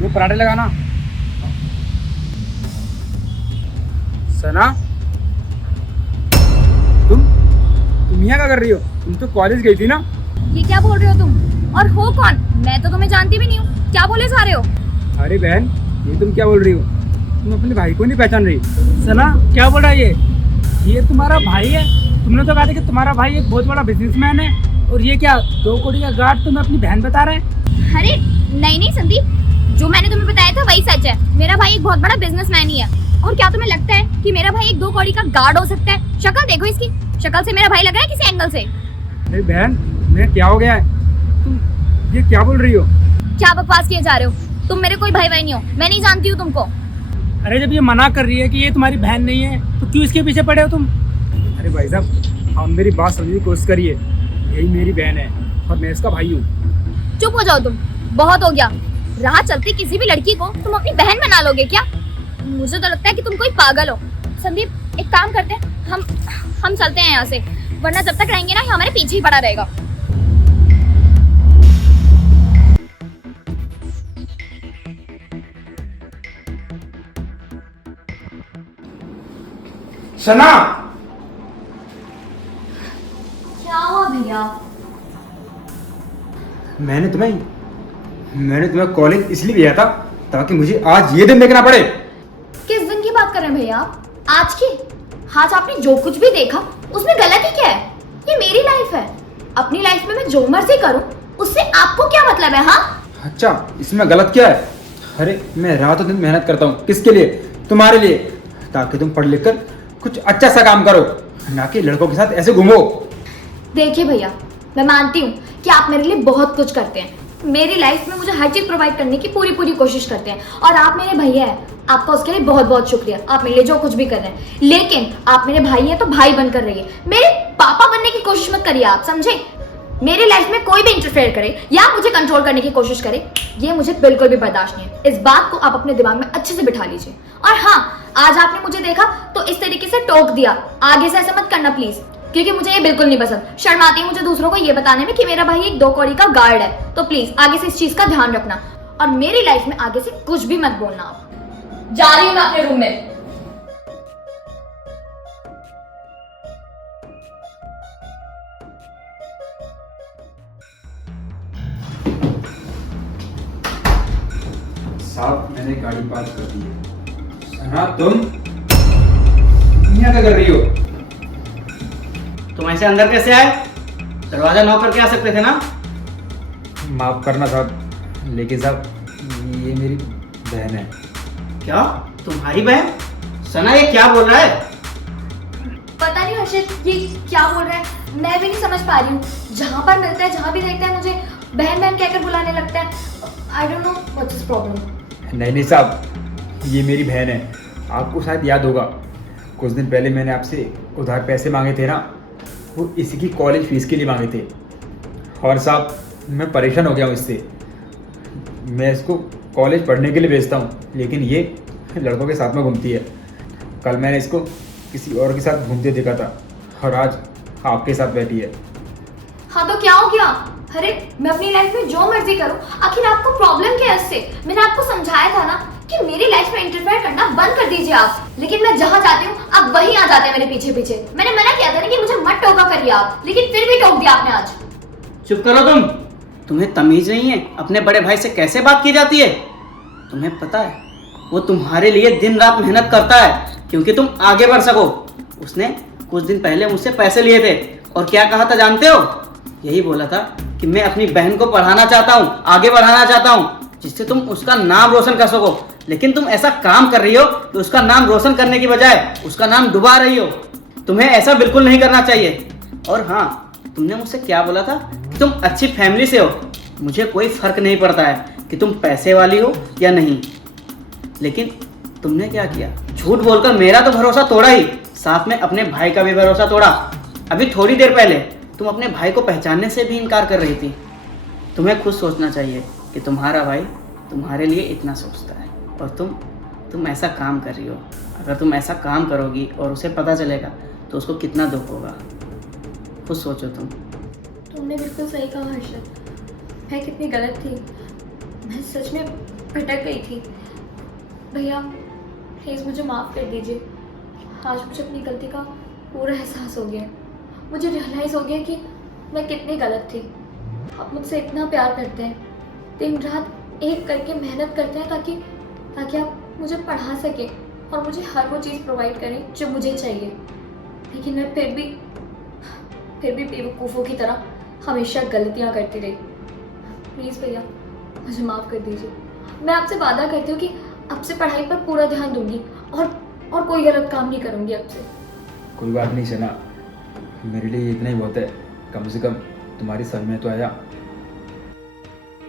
वो पराठे लगाना। सना, तुम यहाँ क्या कर रही हो? तुम तो कॉलेज गई थी ना? ये क्या बोल रहे हो तुम? और हो कौन? मैं तो तुम्हें जानती भी नहीं हूँ। क्या बोले जा रहे हो? अरे बहन, ये तुम क्या बोल रही हो? तुम अपने भाई को नहीं पहचान रही? सना, क्या बोल रहा है ये तुम्हारा भाई है? तुमने तो कहा था कि तुम्हारा भाई एक बहुत बड़ा बिजनेसमैन है, और ये क्या 2 करोड़ का गार्ड तुम्हें अपनी बहन बता रहा है? अरे नहीं नहीं संदीप, जो मैंने तुम्हें बताया था वही सच है। मेरा भाई एक बहुत बड़ा बिजनेसमैन ही है। और क्या तुम्हें लगता है कि मेरा भाई एक 2 करोड़ का गार्ड हो सकता है? शक्ल देखो इसकी, शक्ल से मेरा भाई लग रहा है किसी एंगल से। अरे बहन, तुम्हें क्या हो गया है? तुम ये क्या बोल रही हो? क्या बकवास किए जा रहे हो? तुम मेरे कोई भाई नहीं हो, मैं नहीं जानती हूँ तुमको। अरे जब ये मना कर रही है कि ये तुम्हारी बहन नहीं है, तो क्यों इसके पीछे पड़े हो तुम? अरे भाई साहब, आप मेरी बात समझने की कोशिश करिए। यही मेरी बहन है और मैं इसका भाई हूँ। चुप हो जाओ तुम, बहुत हो गया। राह चलती किसी भी लड़की को तुम अपनी बहन बना लोगे क्या? मुझे तो लगता है कि तुम कोई पागल हो। संदीप, एक काम करते हैं, हम चलते हैं यहाँ से, वरना जब तक रहेंगे ना ये हमारे पीछे ही पड़ा रहेगा। सना, क्या हुआ भैया? मैंने तुम्हें कॉलेज इसलिए भेजा था ताकि मुझे आज ये दिन देखना पड़े। किस दिन की बात कर रहे हैं भैया? आज की? आज आपने जो कुछ भी देखा उसमें गलती क्या है? ये मेरी लाइफ है। अपनी लाइफ में मैं जो मर्जी करूं, उससे आपको क्या मतलब है? हाँ, अच्छा, इसमें गलत क्या है? अरे मैं रातों दिन मेहनत करता हूँ, किसके लिए? तुम्हारे लिए, ताकि तुम पढ़ लिख कर कुछ अच्छा सा काम करो, ना कि लड़कों के साथ ऐसे घूमो। देखिए भैया, मैं मानती हूँ कि आप मेरे लिए बहुत कुछ करते हैं। मेरी लाइफ में मुझे हर चीज प्रोवाइड करने की पूरी कोशिश करते हैं, और आप मेरे भैया हैं। आपका उसके लिए बहुत बहुत शुक्रिया। आप मेरे लिए जो कुछ भी कर रहे हैं, लेकिन आप मेरे भाई हैं तो भाई बनकर रहिए। मेरे पापा बनने की कोशिश मत करिए, आप समझे? मेरी लाइफ में कोई भी इंटरफेयर करे या मुझे कंट्रोल करने की कोशिश करे, ये मुझे बिल्कुल भी बर्दाश्त नहीं है। इस बात को आप अपने दिमाग में अच्छे से बिठा लीजिए। और हाँ, आज आपने मुझे देखा तो इस तरीके से टोक दिया, आगे से ऐसा मत करना प्लीज, क्योंकि मुझे ये बिल्कुल नहीं पसंद। शर्म आती है मुझे दूसरों को ये बताने में कि मेरा भाई एक 2 कौड़ी का गार्ड है। तो प्लीज आगे से इस चीज का ध्यान रखना, और मेरी लाइफ में आगे से कुछ भी मत बोलना। आप जा रही हूँ मैं अपने रूम में। साहब, मैंने गाड़ी पार्क कर दी है। सना, तुम यहाँ क्या कर रही हो? तुम ऐसे अंदर कैसे आए? दरवाजा नॉक करके आ सकते थे ना? माफ करना साहब, लेकिन साहब ये मेरी बहन है। क्या तुम्हारी बहन? सना, ये क्या बोल रहा है? पता नहीं हर्षित, ये क्या बोल रहा है, मैं भी नहीं समझ पा रही हूँ। जहाँ पर मिलता है, जहाँ भी देखता है, मुझे बहन बहन कहकर बुलाने लगता है। I don't know what's his problem. नहीं साहब, ये मेरी बहन है। आपको शायद याद होगा, कुछ दिन पहले मैंने आपसे उधार पैसे मांगे थे ना, वो इसी की कॉलेज फीस के लिए मांगे थे। और साहब, मैं परेशान हो गया हूँ इससे। मैं इसको कॉलेज पढ़ने के लिए भेजता हूँ, लेकिन ये लड़कों के साथ में घूमती है। कल मैंने इसको किसी और के साथ घूमते देखा था, और आज आपके साथ बैठी है। हाँ तो क्या हो गया? अरे मैं अपनी लाइफ में जो मर्जी करूं, आखिर आपको प्रॉब्लम क्या है इससे? मैंने आपको समझाया था ना कि मेरी लाइफ में इंटरफेयर करना बंद कर दीजिए आप, लेकिन मैं जहाँ जाती हूँ आप वहीं आ जाते हैं मेरे पीछे पीछे। मैंने मना किया था ना कि मुझे मत टोका करिए आप, लेकिन फिर भी टोक दिया आपने आज। चुप करो तुम। तुम्हें तमीज नहीं है अपने बड़े भाई से कैसे बात की जाती है? तुम्हें पता है वो तुम्हारे लिए दिन रात मेहनत करता है क्योंकि तुम आगे बढ़ सको। उसने कुछ दिन पहले मुझसे पैसे लिए थे और क्या कहा था जानते हो? यही बोला था कि मैं अपनी बहन को पढ़ाना चाहता हूँ, आगे बढ़ाना चाहता हूँ, जिससे तुम उसका नाम रोशन कर सको। लेकिन तुम ऐसा काम कर रही हो कि उसका नाम रोशन करने की बजाय उसका नाम डुबा रही हो। तुम्हें ऐसा बिल्कुल नहीं करना चाहिए। और हाँ, तुमने मुझसे क्या बोला था कि तुम अच्छी फैमिली से हो। मुझे कोई फर्क नहीं पड़ता है कि तुम पैसे वाली हो या नहीं, लेकिन तुमने क्या किया? झूठ बोलकर मेरा तो भरोसा तोड़ा ही, साथ में अपने भाई का भी भरोसा तोड़ा। अभी थोड़ी देर पहले तुम अपने भाई को पहचानने से भी इनकार कर रही थी। तुम्हें खुद सोचना चाहिए कि तुम्हारा भाई तुम्हारे लिए इतना सोचता है और तुम ऐसा काम कर रही हो। अगर तुम ऐसा काम करोगी और उसे पता चलेगा तो उसको कितना दुख होगा, खुद सोचो तुम। तुमने बिल्कुल सही कहा हर्षद, मैं कितनी गलत थी। मैं सच में भटक गई थी। भैया प्लीज़ मुझे माफ़ कर दीजिए। आज मुझे अपनी गलती का पूरा एहसास हो गया है। मुझे रियलाइज़ हो गया कि मैं कितनी गलत थी। आप मुझसे इतना प्यार करते हैं, दिन रात एक करके मेहनत करते हैं ताकि आप मुझे पढ़ा सकें और मुझे हर वो चीज़ प्रोवाइड करें जो मुझे चाहिए। लेकिन मैं फिर भी बेवकूफ़ों की तरह हमेशा गलतियाँ करती रही। प्लीज़ भैया मुझे माफ़ कर दीजिए। मैं आपसे वादा करती हूँ कि आपसे पढ़ाई पर पूरा ध्यान दूंगी और कोई गलत काम नहीं करूँगी आपसे। कोई बात नहीं सना, मेरे लिए इतना ही बहुत है। कम से कम तुम्हारी समझ में तो आया